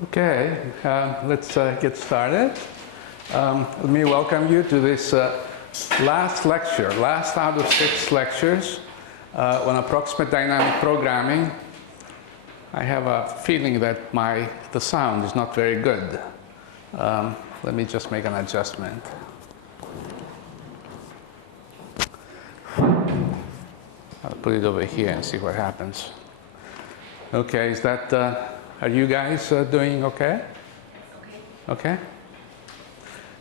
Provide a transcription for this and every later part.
Okay, let's get started. Let me welcome you to this last lecture, last out of 6 lectures on approximate dynamic programming. I have a feeling that the sound is not very good. Let me just make an adjustment. I'll put it over here and see what happens. Okay, is that, are you guys doing okay? Okay?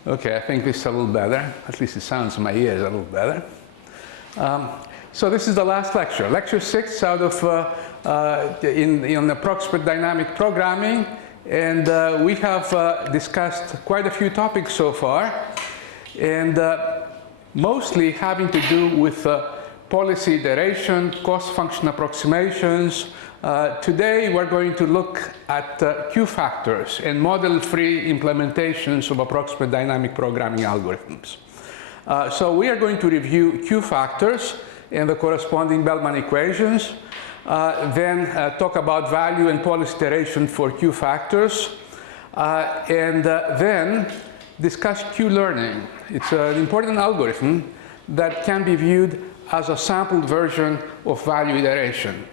Okay, I think this is a little better. At least it sounds in my ears a little better. So this is the last lecture, lecture 6 out of in approximate dynamic programming, and we have discussed quite a few topics so far, and mostly having to do with policy iteration, cost function approximations. Today we're going to look at Q factors and model-free implementations of approximate dynamic programming algorithms. So we are going to review Q factors and the corresponding Bellman equations, then talk about value and policy iteration for Q factors, and then discuss QLearning. It's an important algorithm that can be viewed as a sampled version of value iteration.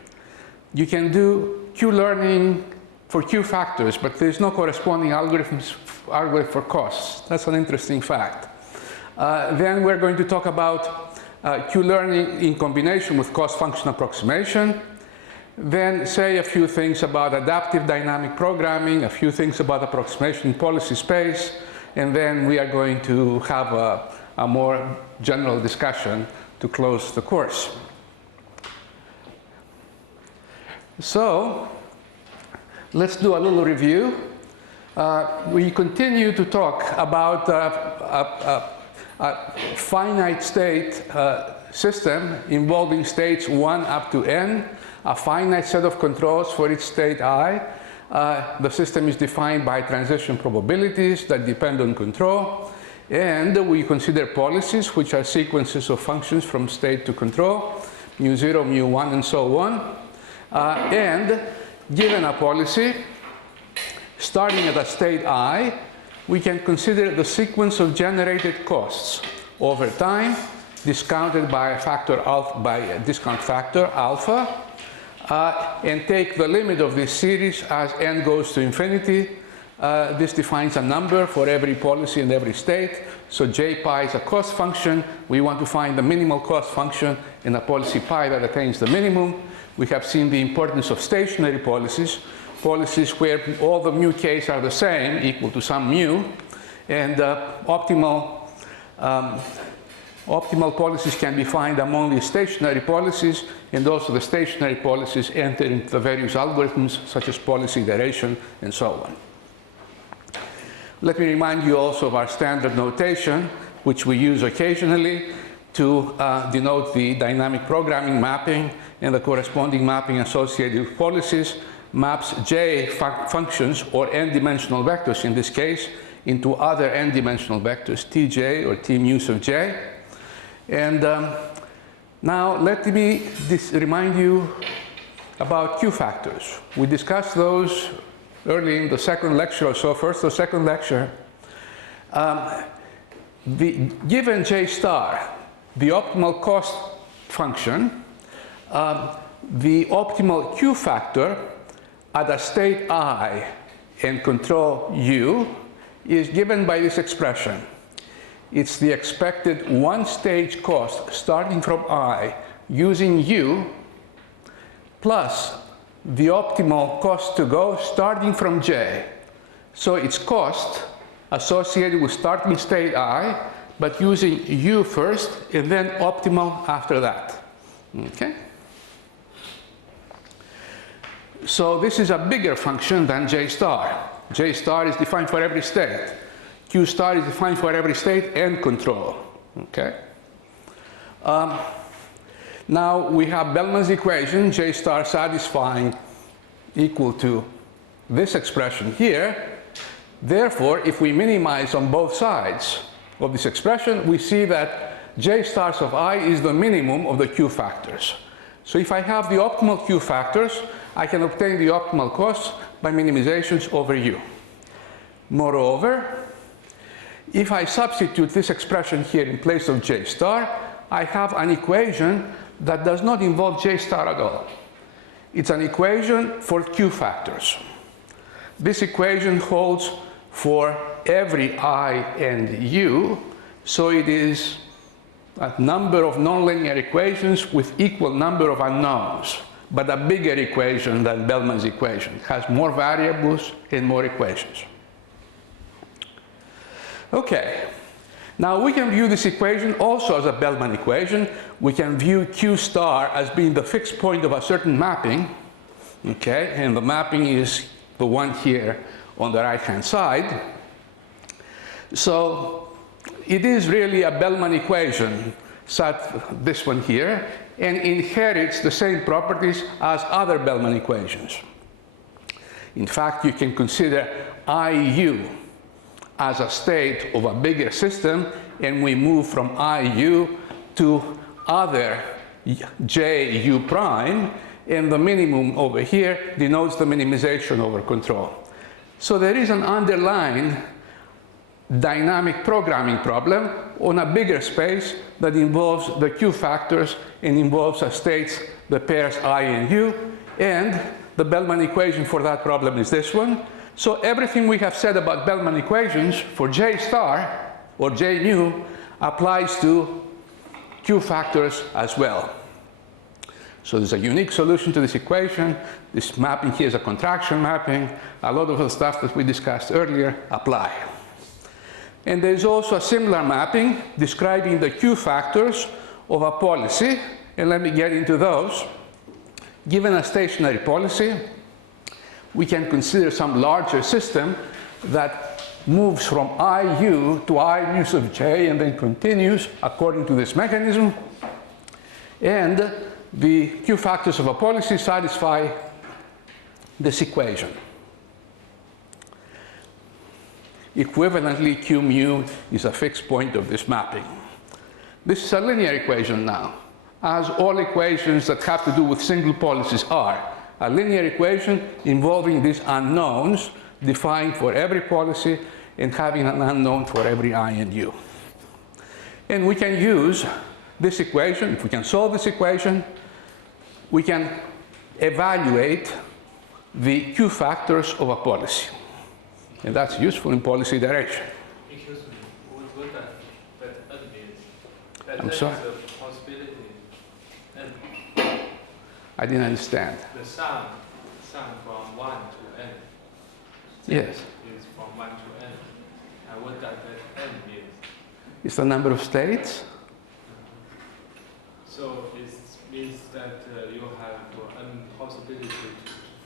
You can do QLearning for Q factors, but there's no corresponding algorithm for costs. That's an interesting fact. Then we're going to talk about QLearning in combination with cost function approximation. Then say a few things about adaptive dynamic programming, a few things about approximation in policy space, and then we are going to have a more general discussion to close the course. So let's do a little review. We continue to talk about a finite state system involving states 1 up to n, a finite set of controls for each state I. The system is defined by transition probabilities that depend on control. And we consider policies, which are sequences of functions from state to control, mu0, mu1, and so on. And given a policy, starting at a state I, we can consider the sequence of generated costs over time, discounted by a factor alpha, by a discount factor alpha, and take the limit of this series as n goes to infinity. This defines a number for every policy and every state. So j pi is a cost function. We want to find the minimal cost function in a policy pi that attains the minimum. We have seen the importance of stationary policies, policies where all the mu k's are the same, equal to some mu, and optimal policies can be found among the stationary policies, and also the stationary policies enter into the various algorithms such as policy iteration and so on. Let me remind you also of our standard notation, which we use occasionally to denote the dynamic programming mapping and the corresponding mapping associated with policies, maps j functions or n-dimensional vectors in this case into other n-dimensional vectors, tj or t mus of j. And now let me remind you about Q factors. We discussed those early in the second lecture or so, first or second lecture. Given j star, the optimal cost function, the optimal Q factor at a state I and control u is given by this expression. It's the expected one-stage cost starting from I using u plus the optimal cost to go starting from j. So it's cost associated with starting state I, but using u first and then optimal after that. Okay? So this is a bigger function than j star. J star is defined for every state. Q star is defined for every state and control. Okay? Now we have Bellman's equation, j star satisfying equal to this expression here. Therefore, if we minimize on both sides of this expression, we see that j stars of I is the minimum of the Q factors. So if I have the optimal Q factors, I can obtain the optimal costs by minimizations over u. Moreover, if I substitute this expression here in place of j star, I have an equation that does not involve j star at all. It's an equation for q factors. This equation holds for every I and u, so it is a number of nonlinear equations with equal number of unknowns, but a bigger equation than Bellman's equation. It has more variables and more equations. Okay, now we can view this equation also as a Bellman equation. We can view q star as being the fixed point of a certain mapping, okay, and the mapping is the one here on the right-hand side. So it is really a Bellman equation, this one here, and inherits the same properties as other Bellman equations. In fact, you can consider IU as a state of a bigger system, and we move from IU to other JU prime, and the minimum over here denotes the minimization over control. So there is an underlying dynamic programming problem on a bigger space that involves the q factors and involves a states, the pairs I and u, and the Bellman equation for that problem is this one. So everything we have said about Bellman equations for j star or j nu applies to q factors as well. So there's a unique solution to this equation. This mapping here is a contraction mapping. A lot of the stuff that we discussed earlier apply. And there's also a similar mapping describing the q factors of a policy. And let me get into those. Given a stationary policy, we can consider some larger system that moves from IU to I mu of j and then continues according to this mechanism. And the q factors of a policy satisfy this equation. Equivalently, q mu is a fixed point of this mapping. This is a linear equation now, as all equations that have to do with single policies are. A linear equation involving these unknowns defined for every policy and having an unknown for every I and u. And we can use this equation. If we can solve this equation, we can evaluate the q factors of a policy. And that's useful in policy iteration. Excuse me, what that means? I'm sorry? The possibility. I didn't understand. The sum from 1 to n. Yes. Is from 1 to n. And what does that n mean? It's the number of states. So it means that you have n possibility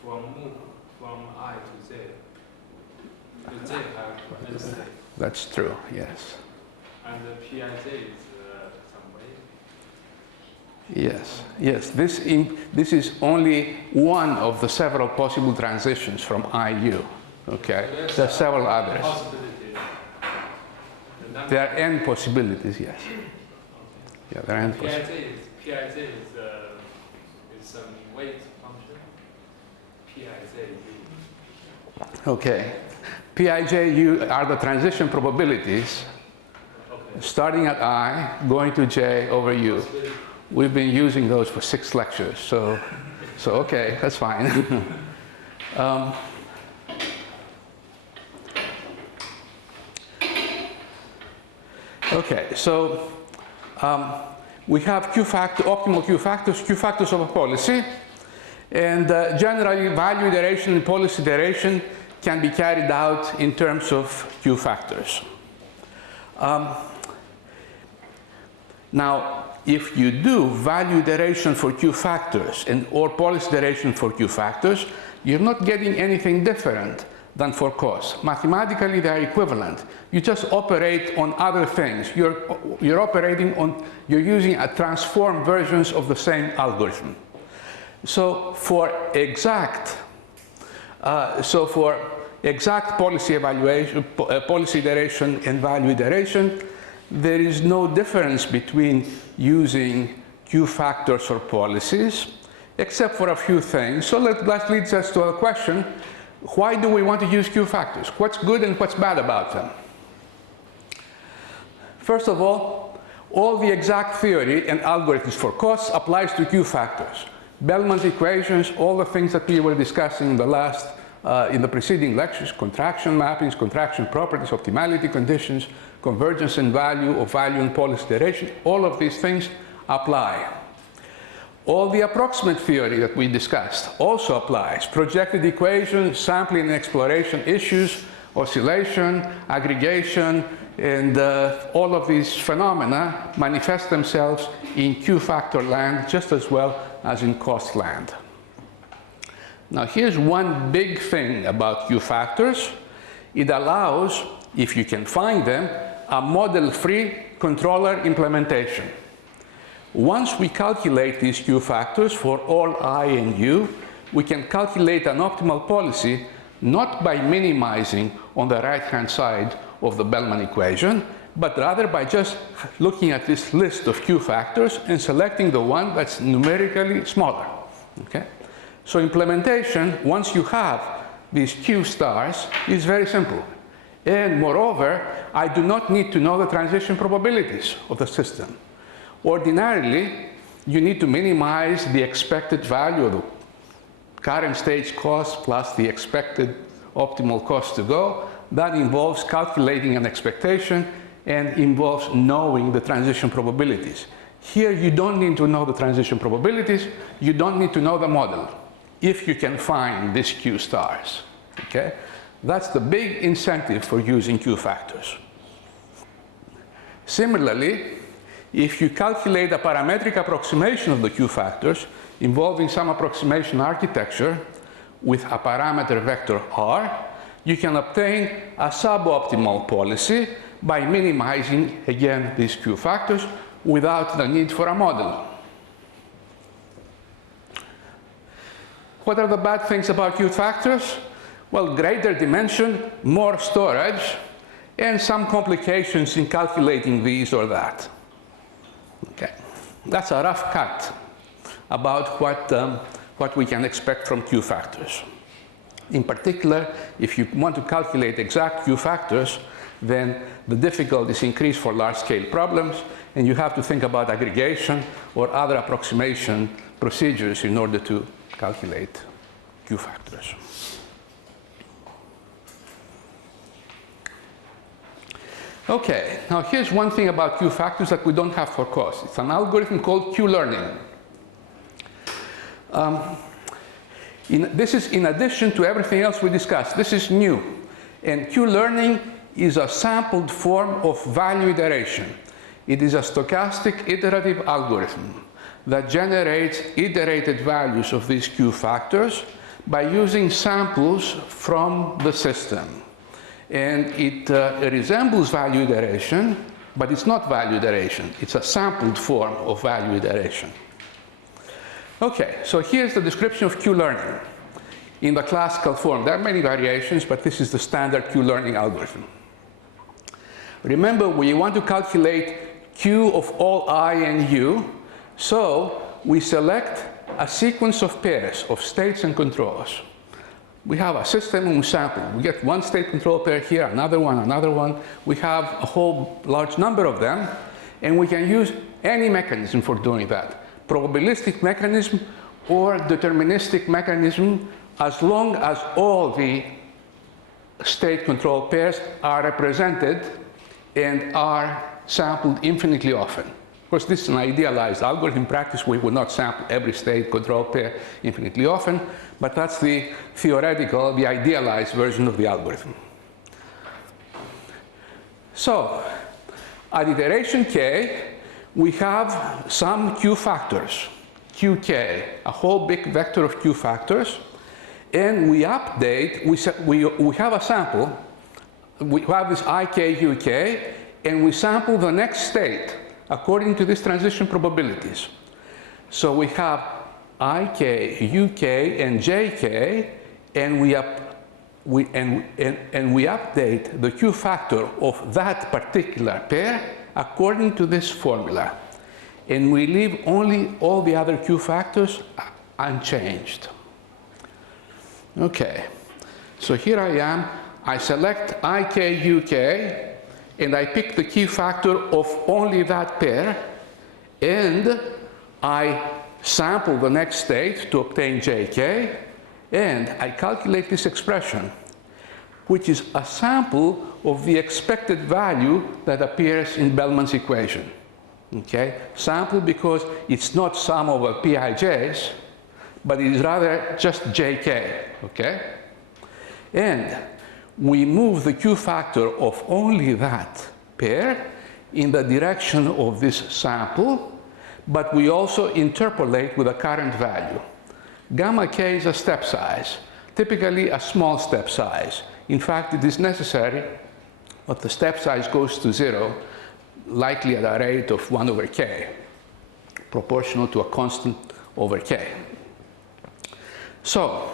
from move from I to z. The z have n states. That's true, yes. And the Pij is some way. Yes, yes. This is only one of the several possible transitions from IU. Okay, there are several others. There are n possibilities, yes. Yeah, there are n possibilities. Pij is some weight function. Pij u. Okay, Pij are the transition probabilities starting at I, going to j over u. We've been using those for 6 lectures, so okay, that's fine. Okay, so we have optimal q factors of a policy, and generally value iteration and policy iteration can be carried out in terms of q factors. Now, if you do value iteration for q factors or policy iteration for q factors, you're not getting anything different than for cost. Mathematically, they are equivalent. You just operate on other things. You're using a transformed versions of the same algorithm. So for exact policy evaluation, policy iteration and value iteration, there is no difference between using q factors or policies, except for a few things. So that leads us to a question. why do we want to use Q factors? What's good and what's bad about them? First of all the exact theory and algorithms for costs applies to Q factors. Bellman's equations, all the things that we were discussing in the preceding lectures, contraction mappings, contraction properties, optimality conditions, convergence and value of value and policy iteration, all of these things apply. All the approximate theory that we discussed also applies. Projected equations, sampling and exploration issues, oscillation, aggregation, and all of these phenomena manifest themselves in Q factor land just as well as in cost land. Now here's one big thing about Q factors. It allows, if you can find them, a model-free controller implementation. Once we calculate these Q factors for all I and U, we can calculate an optimal policy not by minimizing on the right-hand side of the Bellman equation, but rather by just looking at this list of Q factors and selecting the one that's numerically smaller. Okay? So implementation, once you have these Q stars, is very simple. And moreover, I do not need to know the transition probabilities of the system. Ordinarily, you need to minimize the expected value of the current stage cost plus the expected optimal cost to go. That involves calculating an expectation and involves knowing the transition probabilities. Here, you don't need to know the transition probabilities. You don't need to know the model if you can find these Q stars. Okay? That's the big incentive for using Q factors. Similarly, if you calculate a parametric approximation of the Q factors involving some approximation architecture with a parameter vector R, you can obtain a suboptimal policy by minimizing, again, these Q factors without the need for a model. What are the bad things about Q factors? Well, greater dimension, more storage, and some complications in calculating these or that. Okay, that's a rough cut about what we can expect from Q factors. In particular, if you want to calculate exact Q factors, then the difficulties increase for large-scale problems, and you have to think about aggregation or other approximation procedures in order to calculate Q factors. Okay, now here's one thing about Q factors that we don't have for cost. It's an algorithm called QLearning. This is in addition to everything else we discussed. This is new. And QLearning is a sampled form of value iteration. It is a stochastic iterative algorithm that generates iterated values of these Q factors by using samples from the system. And it resembles value iteration, but it's not value iteration. It's a sampled form of value iteration. Okay, so here's the description of QLearning in the classical form. There are many variations, but this is the standard QLearning algorithm. Remember, we want to calculate Q of all I and U, so we select a sequence of pairs of states and controls. We have a system and we sample. We get one state control pair here, another one, another one. We have a whole large number of them, and we can use any mechanism for doing that. Probabilistic mechanism or deterministic mechanism, as long as all the state control pairs are represented and are sampled infinitely often. Of course, this is an idealized algorithm. In practice, we would not sample every state control pair infinitely often, but that's the theoretical, the idealized version of the algorithm. So, at iteration k, we have some Q factors, Qk, a whole big vector of Q factors, and we update, we have a sample, we have this ik, uk, and we sample the next state according to these transition probabilities. So we have ik, uk, and jk, and we update the Q factor of that particular pair according to this formula. And we leave only all the other Q factors unchanged. Okay, So here I am, I select ik, uk, and I pick the Q factor of only that pair, and I sample the next state to obtain jk, and I calculate this expression, which is a sample of the expected value that appears in Bellman's equation. Okay? Sample because it's not sum over pij's, but it is rather just jk. Okay? And we move the Q factor of only that pair in the direction of this sample, but we also interpolate with a current value. Gamma k is a step size, typically a small step size. In fact, it is necessary that the step size goes to 0, likely at a rate of 1 over k, proportional to a constant over k. So,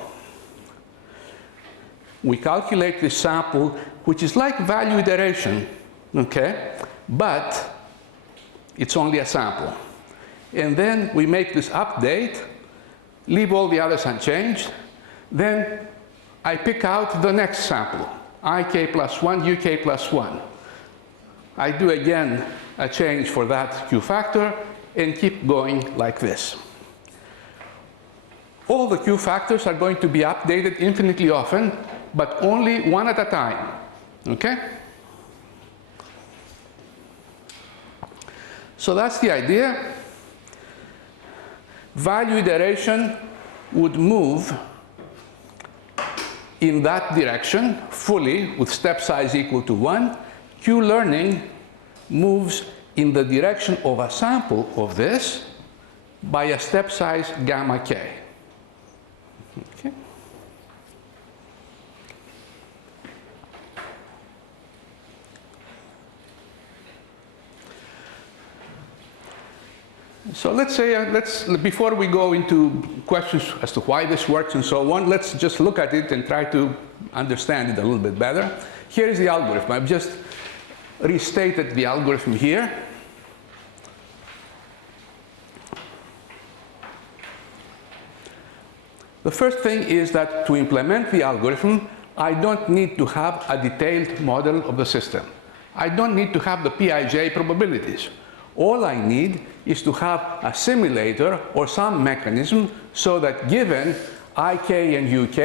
we calculate this sample, which is like value iteration, okay? But it's only a sample. And then we make this update, leave all the others unchanged. Then I pick out the next sample, ik plus 1, uk plus 1. I do again a change for that Q factor and keep going like this. All the Q factors are going to be updated infinitely often, but only one at a time, okay? So that's the idea. Value iteration would move in that direction fully with step size equal to 1. QLearning moves in the direction of a sample of this by a step size gamma k. Okay. So let's say, before we go into questions as to why this works and so on, let's just look at it and try to understand it a little bit better. Here is the algorithm. I've just restated the algorithm here. The first thing is that to implement the algorithm, I don't need to have a detailed model of the system. I don't need to have the Pij probabilities. All I need is to have a simulator or some mechanism so that given ik and uk,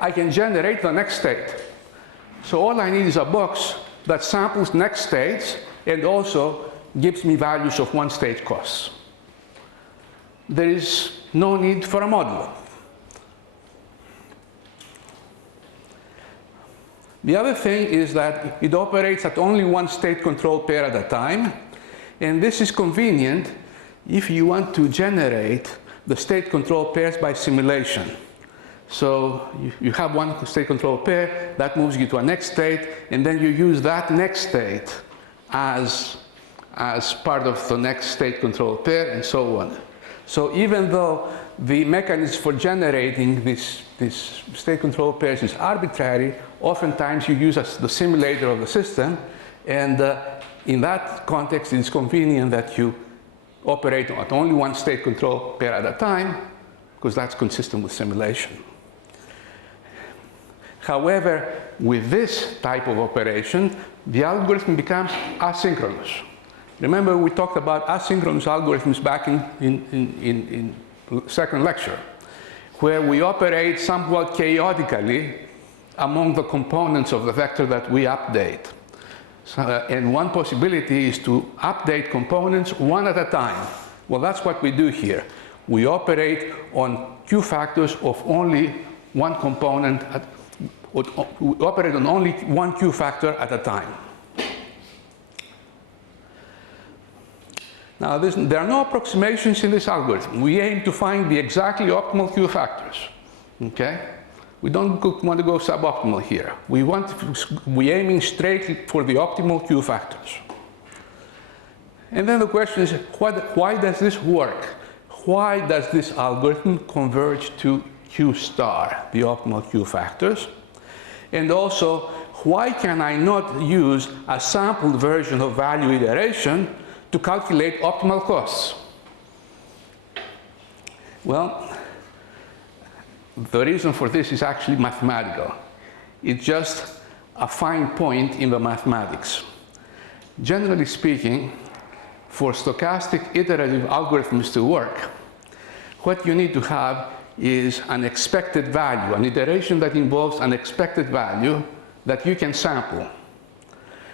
I can generate the next state. So all I need is a box that samples next states and also gives me values of one state costs. There is no need for a model. The other thing is that it operates at only one state control pair at a time. And this is convenient if you want to generate the state control pairs by simulation. So you have one state control pair, that moves you to a next state, and then you use that next state as part of the next state control pair, and so on. So even though the mechanism for generating these state control pairs is arbitrary, oftentimes you use the simulator of the system, and in that context, it's convenient that you operate at only one state control pair at a time, because that's consistent with simulation. However, with this type of operation, the algorithm becomes asynchronous. Remember, we talked about asynchronous algorithms back in second lecture, where we operate somewhat chaotically among the components of the vector that we update. So, and one possibility is to update components one at a time. Well, that's what we do here. We operate on Q factors of only one component. We operate on only one Q factor at a time. Now, there are no approximations in this algorithm. We aim to find the exactly optimal Q factors. Okay? We don't want to go suboptimal here. We're aiming straight for the optimal Q factors. And then the question is, why does this work? Why does this algorithm converge to Q star, the optimal Q factors? And also, why can I not use a sampled version of value iteration to calculate optimal costs? Well, the reason for this is actually mathematical. It's just a fine point in the mathematics. Generally speaking, for stochastic iterative algorithms to work, what you need to have is an expected value, an iteration that involves an expected value that you can sample.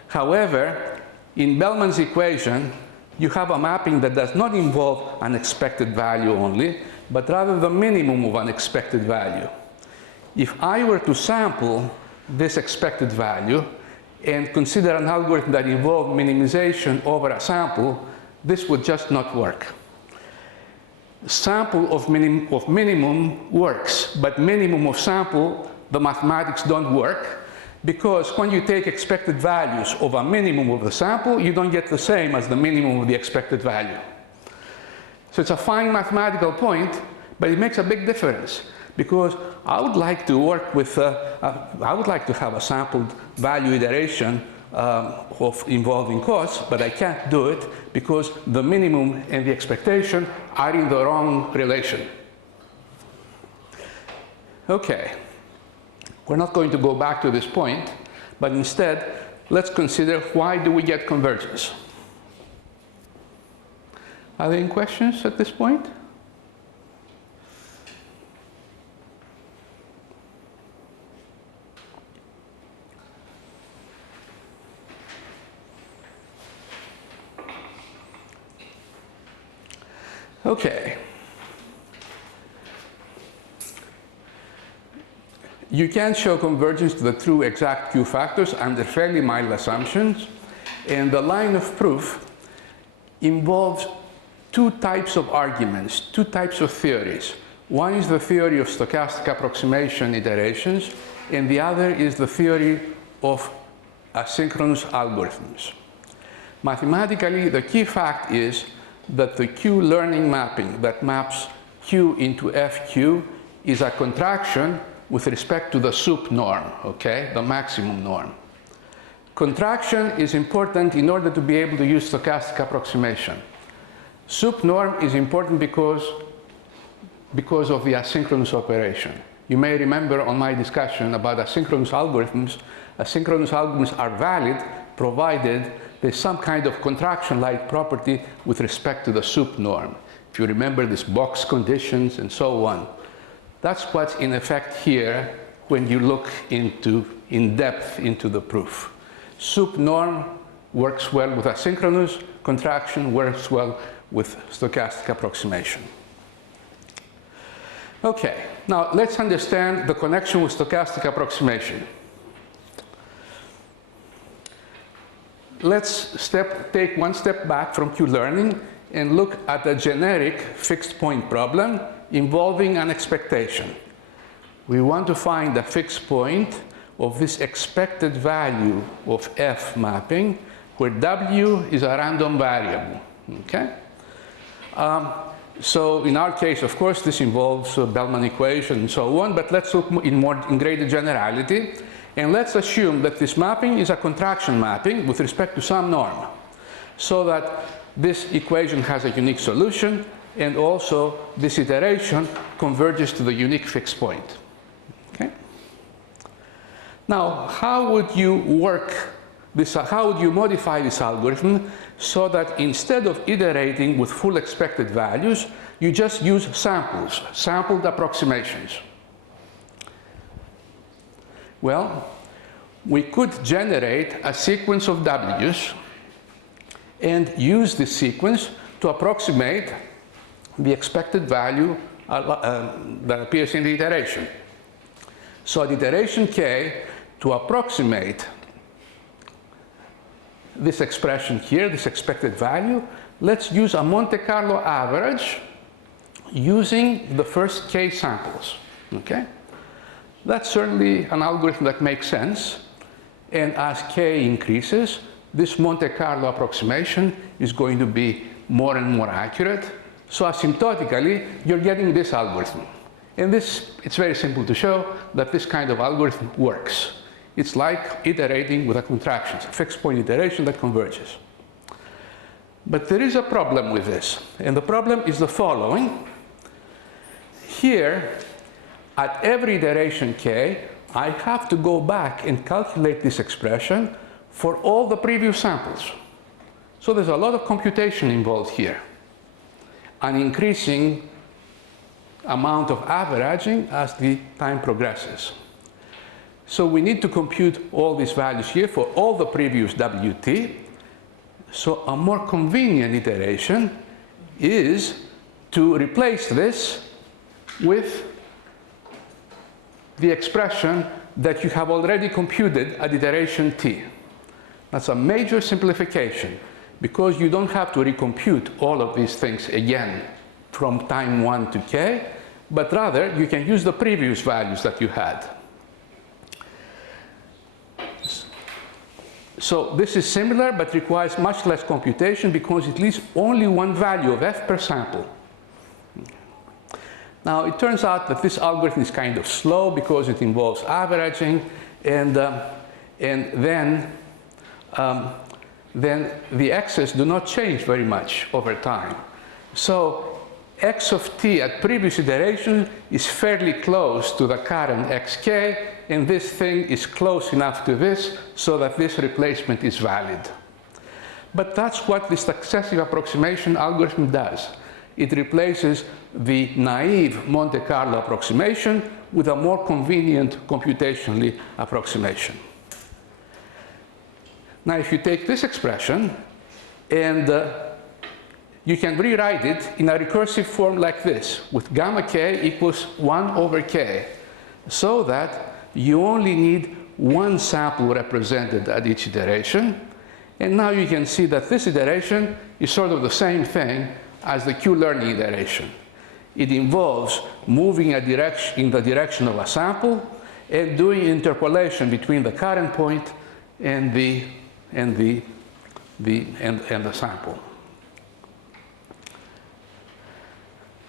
However, in Bellman's equation, you have a mapping that does not involve an expected value only, but rather the minimum of an expected value. If I were to sample this expected value and consider an algorithm that involved minimization over a sample, this would just not work. Sample of minimum works, but minimum of sample, the mathematics don't work, because when you take expected values of a minimum of the sample, you don't get the same as the minimum of the expected value. So it's a fine mathematical point, but it makes a big difference, because I would like to work with, I would like to have a sampled value iteration involving costs, but I can't do it because the minimum and the expectation are in the wrong relation. Okay. We're not going to go back to this point, but instead, let's consider why do we get convergence. Are there any questions at this point? Okay. You can show convergence to the true exact Q factors under fairly mild assumptions, and the line of proof involves two types of arguments, two types of theories. One is the theory of stochastic approximation iterations, and the other is the theory of asynchronous algorithms. Mathematically, the key fact is that the QLearning mapping that maps Q into FQ is a contraction with respect to the sup norm, okay, the maximum norm. Contraction is important in order to be able to use stochastic approximation. Sup norm is important because of the asynchronous operation. You may remember on my discussion about asynchronous algorithms are valid provided there's some kind of contraction-like property with respect to the sup norm. If you remember this box conditions and so on. That's what's in effect here when you look in depth into the proof. Sup norm works well with asynchronous, contraction works well with stochastic approximation. Okay, now let's understand the connection with stochastic approximation. Let's take one step back from QLearning and look at a generic fixed point problem involving an expectation. We want to find a fixed point of this expected value of F mapping, where W is a random variable, okay? So in our case, of course, this involves a Bellman equation and so on, but let's look in greater generality, and let's assume that this mapping is a contraction mapping with respect to some norm, so that this equation has a unique solution, and also this iteration converges to the unique fixed point. Okay? Now, how would you how would you modify this algorithm so that instead of iterating with full expected values, you just use samples, sampled approximations? Well, we could generate a sequence of W's and use this sequence to approximate the expected value that appears in the iteration. So at iteration k, to approximate this expression here, this expected value, let's use a Monte Carlo average using the first k samples, okay? That's certainly an algorithm that makes sense, and as k increases, this Monte Carlo approximation is going to be more and more accurate. So asymptotically, you're getting this algorithm. And it's very simple to show that this kind of algorithm works. It's like iterating with a contraction, a fixed point iteration that converges. But there is a problem with this, and the problem is the following. Here, at every iteration k, I have to go back and calculate this expression for all the previous samples. So there's a lot of computation involved here, an increasing amount of averaging as the time progresses. So we need to compute all these values here for all the previous WT. So a more convenient iteration is to replace this with the expression that you have already computed at iteration t. That's a major simplification, because you don't have to recompute all of these things again from time 1 to k, but rather you can use the previous values that you had. So this is similar, but requires much less computation because it leaves only one value of f per sample. Now, it turns out that this algorithm is kind of slow because it involves averaging, and then the x's do not change very much over time. So x of t at previous iteration is fairly close to the current xk, and this thing is close enough to this so that this replacement is valid. But that's what the successive approximation algorithm does. It replaces the naive Monte Carlo approximation with a more convenient computationally approximation. Now, if you take this expression and you can rewrite it in a recursive form like this, with gamma k equals 1 over k, so that you only need one sample represented at each iteration. And now you can see that this iteration is sort of the same thing as the QLearning iteration. It involves moving in the direction of a sample and doing interpolation between the current point and the sample.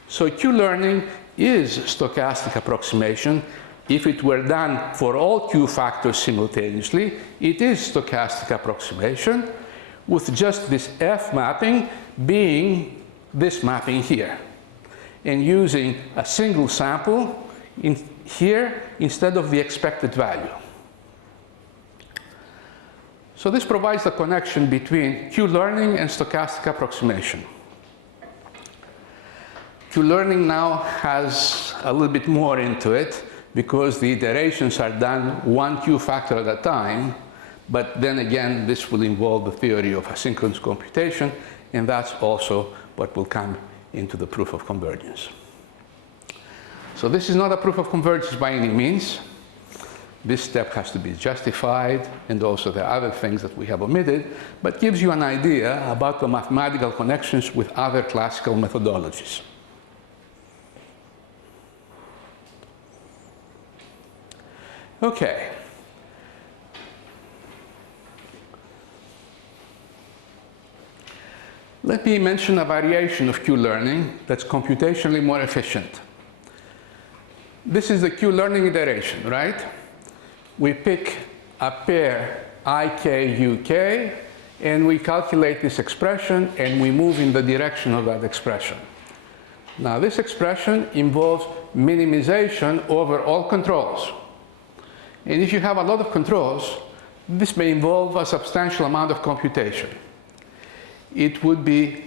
So QLearning is stochastic approximation. If it were done for all Q factors simultaneously, it is stochastic approximation, with just this F mapping being this mapping here, and using a single sample here instead of the expected value. So this provides the connection between QLearning and stochastic approximation. QLearning now has a little bit more into it, because the iterations are done one Q factor at a time, but then again, this will involve the theory of asynchronous computation, and that's also what will come into the proof of convergence. So this is not a proof of convergence by any means. This step has to be justified, and also there are other things that we have omitted, but gives you an idea about the mathematical connections with other classical methodologies. Okay. Let me mention a variation of QLearning that's computationally more efficient. This is the QLearning iteration, right? We pick a pair ik, uk, and we calculate this expression, and we move in the direction of that expression. Now, this expression involves minimization over all controls. And if you have a lot of controls, this may involve a substantial amount of computation. It would be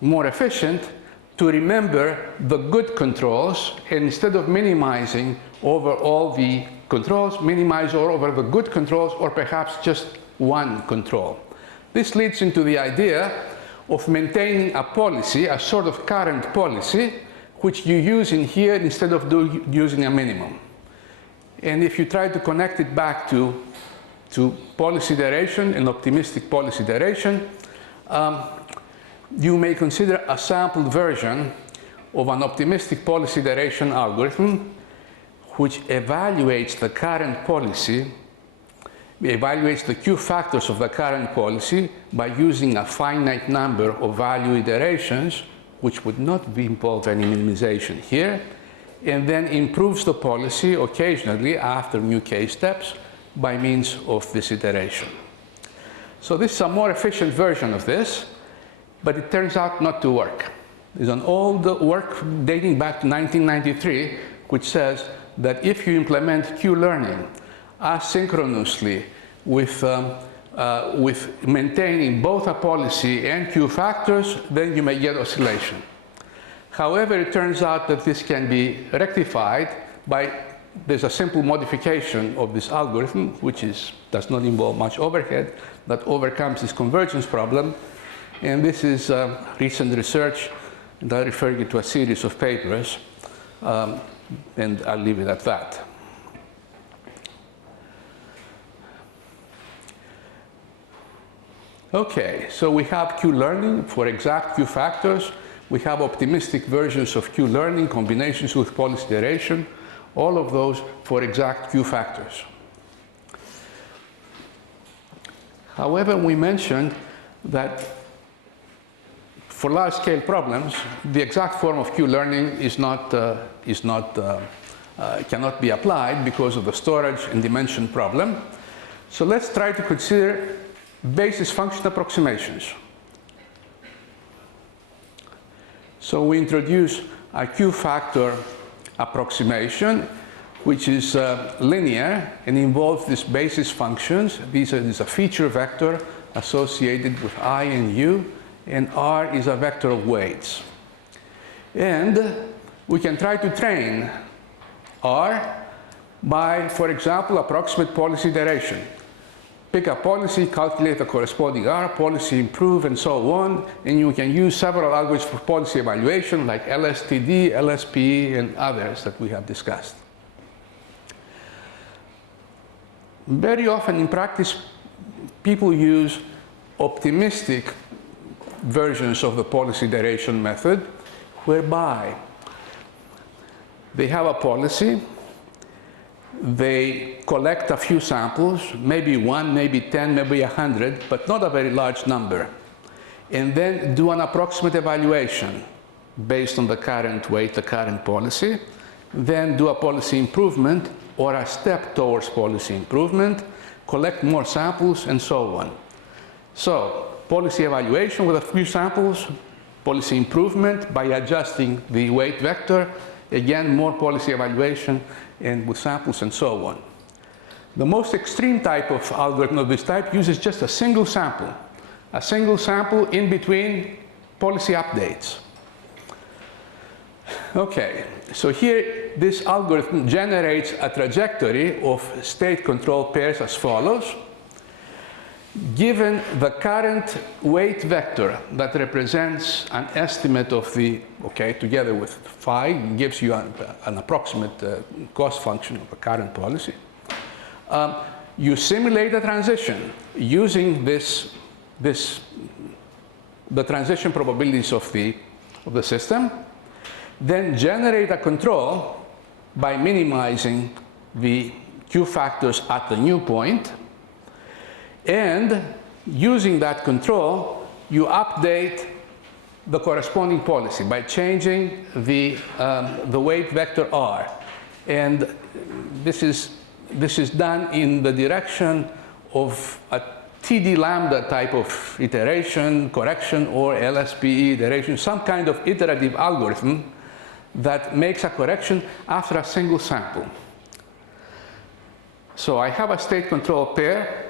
more efficient to remember the good controls, and instead of minimizing over all the controls, minimize over the good controls, or perhaps just one control. This leads into the idea of maintaining a policy, a sort of current policy, which you use in here instead of using a minimum. And if you try to connect it back to policy iteration and optimistic policy iteration, you may consider a sampled version of an optimistic policy iteration algorithm, which evaluates the current policy, evaluates the Q factors of the current policy by using a finite number of value iterations, which would not involve any minimization here, and then improves the policy occasionally after new case steps by means of this iteration. So this is a more efficient version of this, but it turns out not to work. There's an old work dating back to 1993 which says that if you implement QLearning asynchronously with maintaining both a policy and Q factors, then you may get oscillation. However, it turns out that this can be rectified by, there's a simple modification of this algorithm, which does not involve much overhead, that overcomes this convergence problem. And this is recent research, and I refer you to a series of papers, and I'll leave it at that. Okay, so we have QLearning for exact Q factors. We have optimistic versions of QLearning, combinations with policy iteration, all of those for exact Q factors. However, we mentioned that for large-scale problems, the exact form of QLearning cannot be applied because of the storage and dimension problem. So let's try to consider basis function approximations. So we introduce a Q factor approximation, which is linear and involves these basis functions. These are a feature vector associated with I and U, and R is a vector of weights. And we can try to train R by, for example, approximate policy iteration. Pick a policy, calculate the corresponding R, policy improve, and so on. And you can use several algorithms for policy evaluation, like LSTD, LSPE, and others that we have discussed. Very often in practice, people use optimistic versions of the policy iteration method, whereby they have a policy, they collect a few samples, maybe 1, maybe 10, maybe 100, but not a very large number, and then do an approximate evaluation based on the current weight, the current policy, then do a policy improvement or a step towards policy improvement, collect more samples, and so on. So, policy evaluation with a few samples, policy improvement by adjusting the weight vector, again, more policy evaluation and with samples and so on. The most extreme type of algorithm of this type uses just a single sample in between policy updates. Okay, so here this algorithm generates a trajectory of state control pairs as follows. Given the current weight vector that represents an estimate of the, together with phi, gives you an approximate cost function of a current policy. You simulate a transition using the transition probabilities of the system, then generate a control by minimizing the Q factors at the new point. And using that control, you update the corresponding policy by changing the weight vector R. And this is done in the direction of a TD lambda type of iteration, correction, or LSPE iteration, some kind of iterative algorithm that makes a correction after a single sample. So I have a state control pair.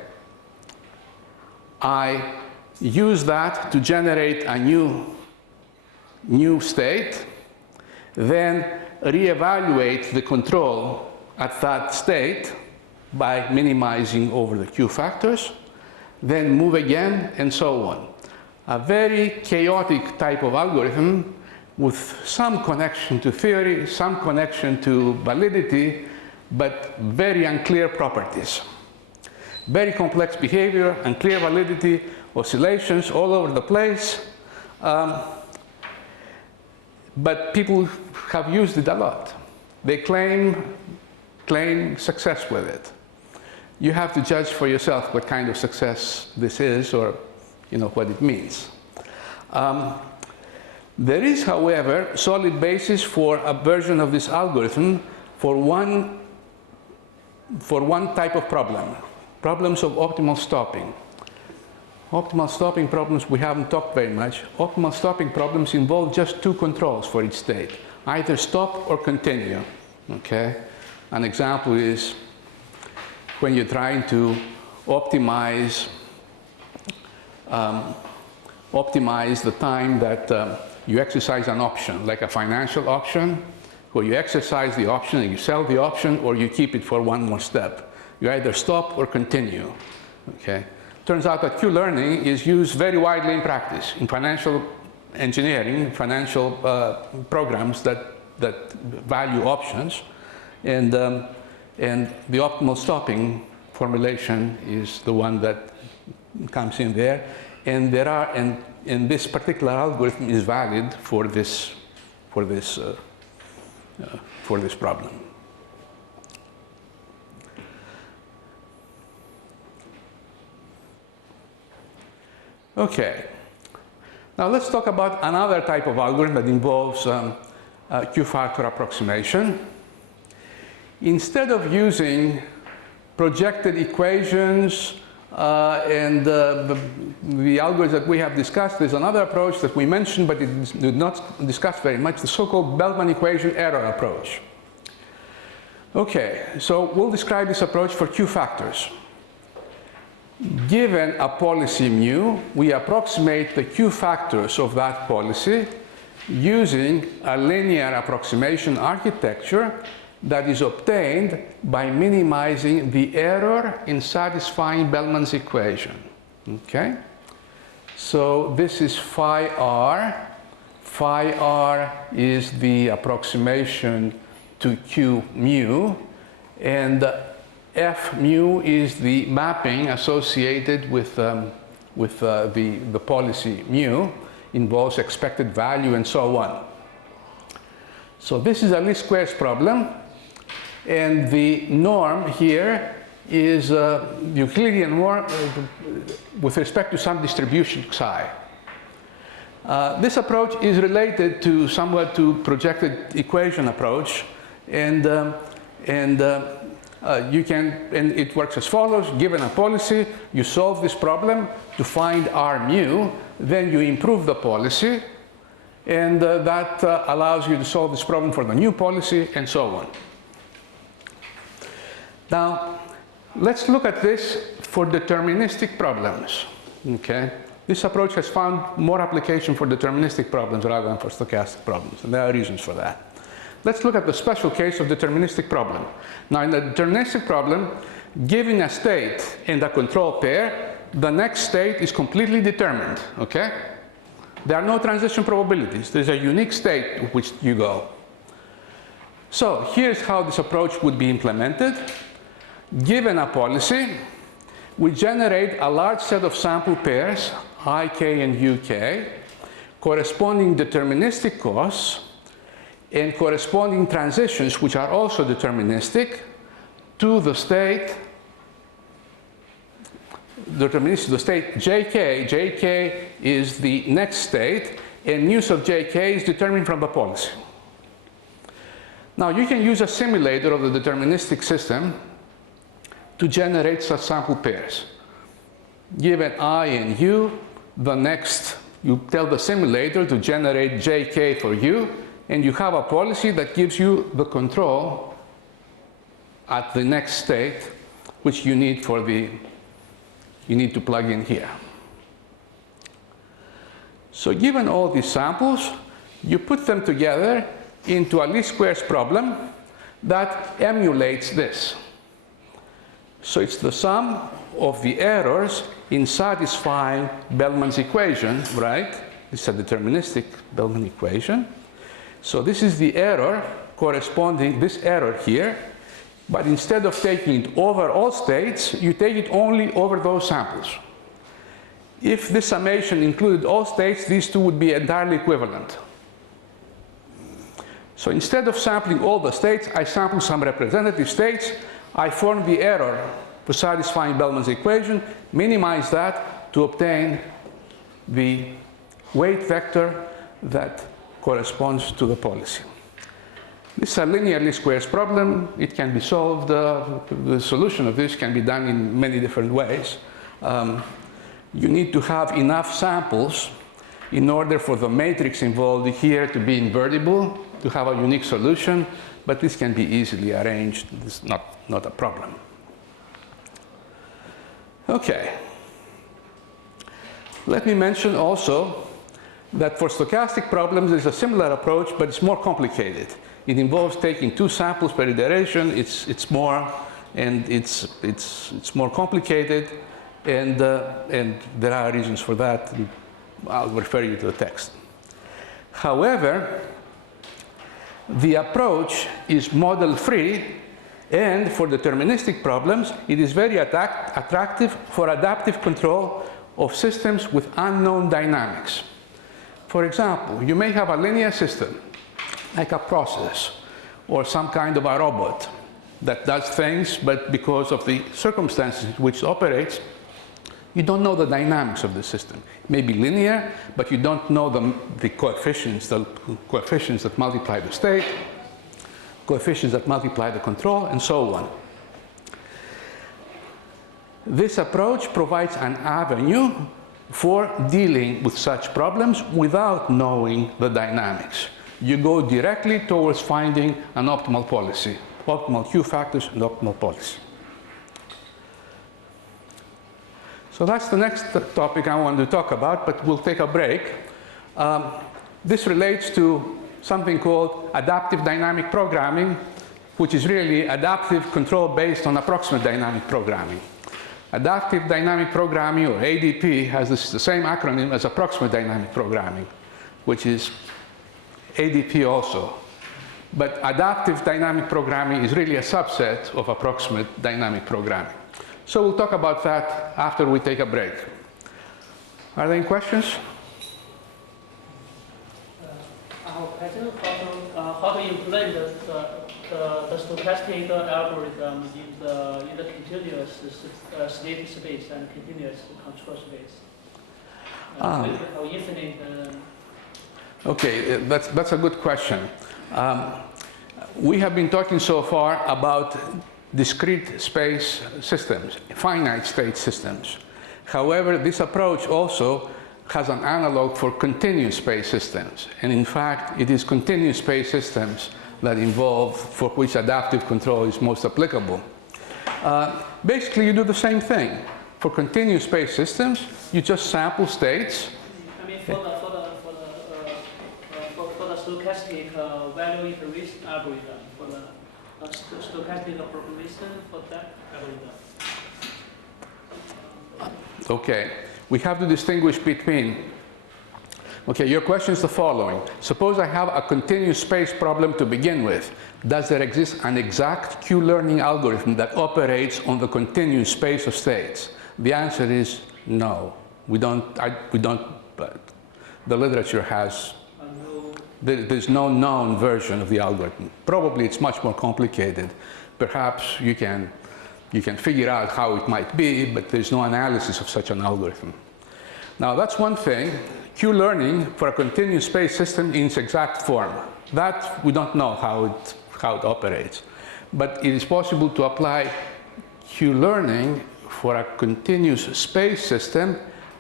I use that to generate a new state, then reevaluate the control at that state by minimizing over the Q factors, then move again, and so on. A very chaotic type of algorithm with some connection to theory, some connection to validity, but very unclear properties. Very complex behavior, unclear validity, oscillations all over the place. But people have used it a lot. They claim success with it. You have to judge for yourself what kind of success this is, or what it means. There is, however, solid basis for a version of this algorithm for one type of problem. Problems of optimal stopping. Optimal stopping problems, we haven't talked very much. Optimal stopping problems involve just two controls for each state, either stop or continue. Okay? An example is when you're trying to optimize the time that you exercise an option, like a financial option, where you exercise the option and you sell the option, or you keep it for one more step. You either stop or continue. Okay? Turns out that QLearning is used very widely in practice, in financial engineering, financial programs that value options, and the optimal stopping formulation is the one that comes in there, and this particular algorithm is valid for this problem. Okay. Now let's talk about another type of algorithm that involves Q-factor approximation. Instead of using projected equations and the algorithms that we have discussed, there's another approach that we mentioned, but it did not discuss very much, the so-called Bellman equation error approach. Okay, so we'll describe this approach for Q-factors. Given a policy mu, we approximate the Q-factors of that policy using a linear approximation architecture that is obtained by minimizing the error in satisfying Bellman's equation. Okay? So this is phi r. Phi r is the approximation to Q mu, and F mu is the mapping associated with the policy mu, involves expected value and so on. So this is a least squares problem, and the norm here is Euclidean norm with respect to some distribution psi. This approach is related to somewhat to projected equation approach, and it works as follows. Given a policy, you solve this problem to find R mu, then you improve the policy, and that allows you to solve this problem for the new policy, and so on. Now, let's look at this for deterministic problems. Okay? This approach has found more application for deterministic problems rather than for stochastic problems, and there are reasons for that. Let's look at the special case of deterministic problem. Now, in the deterministic problem, given a state and a control pair, the next state is completely determined, okay? There are no transition probabilities. There's a unique state to which you go. So here's how this approach would be implemented. Given a policy, we generate a large set of sample pairs, ik and uk, corresponding deterministic costs, and corresponding transitions, which are also deterministic, to the state, the state jk. Jk is the next state, and use of jk is determined from the policy. Now, you can use a simulator of the deterministic system to generate such sample pairs. Given I and u, you tell the simulator to generate jk for u, and you have a policy that gives you the control at the next state, which you need to plug in here. So given all these samples, you put them together into a least squares problem that emulates this. So it's the sum of the errors in satisfying Bellman's equation, right? This is a deterministic Bellman equation. So this is the error corresponding, this error here, but instead of taking it over all states, you take it only over those samples. If this summation included all states, these two would be entirely equivalent. So instead of sampling all the states, I sample some representative states. I form the error for satisfying Bellman's equation, minimize that to obtain the weight vector that corresponds to the policy. This is a linear least squares problem. It can be solved. The solution of this can be done in many different ways. You need to have enough samples in order for the matrix involved here to be invertible, to have a unique solution. but this can be easily arranged. This is not a problem. Okay. Let me mention also that for stochastic problems, there's a similar approach, but it's more complicated. It involves taking 2 samples per iteration. It's more complicated, and there are reasons for that. I'll refer you to the text. However, the approach is model-free, and for deterministic problems, it is very attractive for adaptive control of systems with unknown dynamics. For example, you may have a linear system, like a process, or some kind of a robot that does things, but because of the circumstances in which it operates, you don't know the dynamics of the system. It may be linear, but you don't know the coefficients that multiply the state, coefficients that multiply the control, and so on. This approach provides an avenue for dealing with such problems without knowing the dynamics. You go directly towards finding an optimal policy, optimal Q factors and optimal policy. So that's the next topic I want to talk about, but we'll take a break. This relates to something called adaptive dynamic programming, which is really adaptive control based on approximate dynamic programming. Adaptive dynamic programming, or ADP, has the same acronym as approximate dynamic programming, which is ADP also. But adaptive dynamic programming is really a subset of approximate dynamic programming. So we'll talk about that after we take a break. Are there any questions? I have a question. How to implement the stochastic algorithm in the continuous state space and continuous control space? How infinite? Okay, that's a good question. We have been talking so far about discrete space systems, finite state systems. However, this approach also has an analog for continuous space systems. And in fact, it is continuous space systems that for which adaptive control is most applicable. Basically, you do the same thing. For continuous space systems, you just sample states. I mean, for the stochastic value iteration algorithm, for the stochastic approximation for that algorithm. Okay, we have to distinguish between. Okay, your question is the following. Suppose I have a continuous space problem to begin with. Does there exist an exact QLearning algorithm that operates on the continuous space of states? The answer is no. We don't. The literature has. There's no known version of the algorithm. Probably it's much more complicated. Perhaps you can figure out how it might be, but there's no analysis of such an algorithm. Now that's one thing. QLearning for a continuous space system in its exact form. That we don't know how it operates. But it is possible to apply QLearning for a continuous space system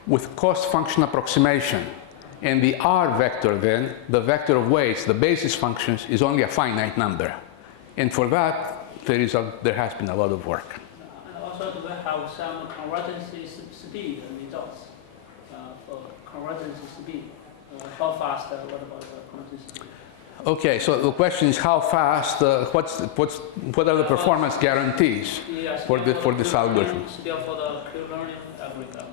with cost function approximation. And the R vector then, the vector of weights, the basis functions, is only a finite number. And for that, there has been a lot of work. And also we have some convergence speed results for convergence speed. How fast, what about the convergence speed? Okay, so the question is how fast, what are the performance guarantees for this algorithm? Still for the QLearning algorithm.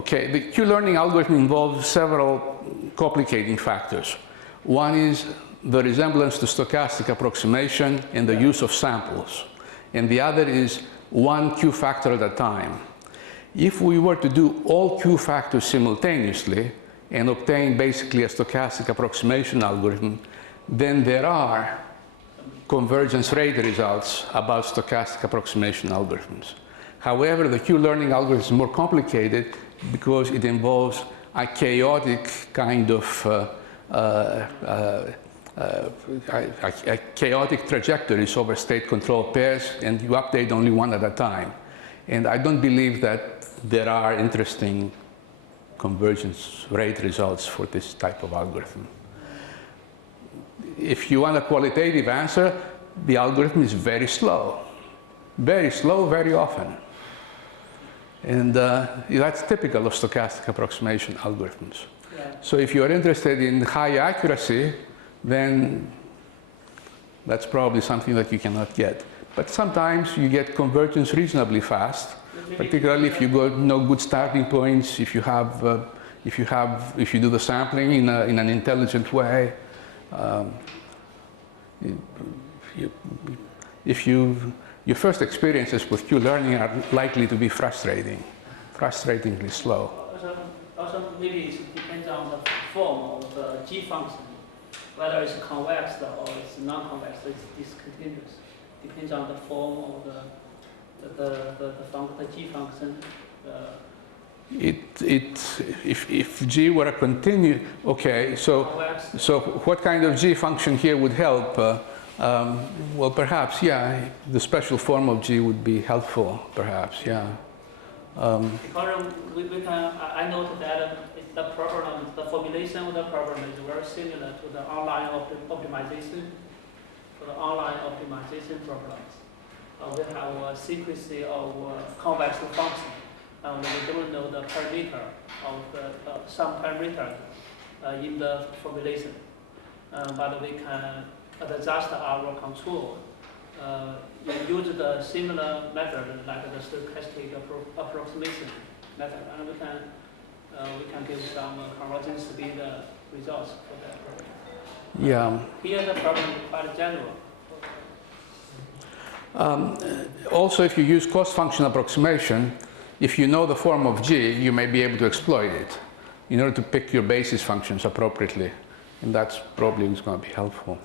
Okay, the QLearning algorithm involves several complicating factors. One is the resemblance to stochastic approximation and the use of samples. And the other is one Q factor at a time. If we were to do all Q factors simultaneously and obtain basically a stochastic approximation algorithm, then there are convergence rate results about stochastic approximation algorithms. However, the QLearning algorithm is more complicated because it involves a chaotic kind of chaotic trajectories over state control pairs, and you update only one at a time. And I don't believe that there are interesting convergence rate results for this type of algorithm. If you want a qualitative answer, the algorithm is very slow, very often. And that's typical of stochastic approximation algorithms. Yeah. So if you are interested in high accuracy, then that's probably something that you cannot get. But sometimes you get convergence reasonably fast, particularly if you got no good starting points, if you do the sampling in an intelligent way. Your first experiences with QLearning are likely to be frustratingly slow. Also, maybe it depends on the form of the G function, whether it's convex or it's non-convex, it's discontinuous. Depends on the form of the G function. If G were a continuous, okay, so what kind of G function here would help? Well, perhaps, yeah, the special form of G would be helpful, perhaps, yeah. Because I noted that the problem, the formulation of the problem is very similar to the online optimization. For the online optimization problems, we have a sequence of convex functions, and we don't know the parameter of some parameter in the formulation, but we can adjust our control. Use the similar method like the stochastic approximation method, and we can give some convergence speed results for that problem. Yeah. Here the problem is quite general. Also, if you use cost function approximation, if you know the form of G, you may be able to exploit it in order to pick your basis functions appropriately, and that's probably what's going to be helpful.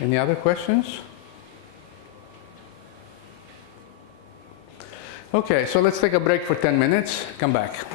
Any other questions? Okay, so let's take a break for 10 minutes. Come back.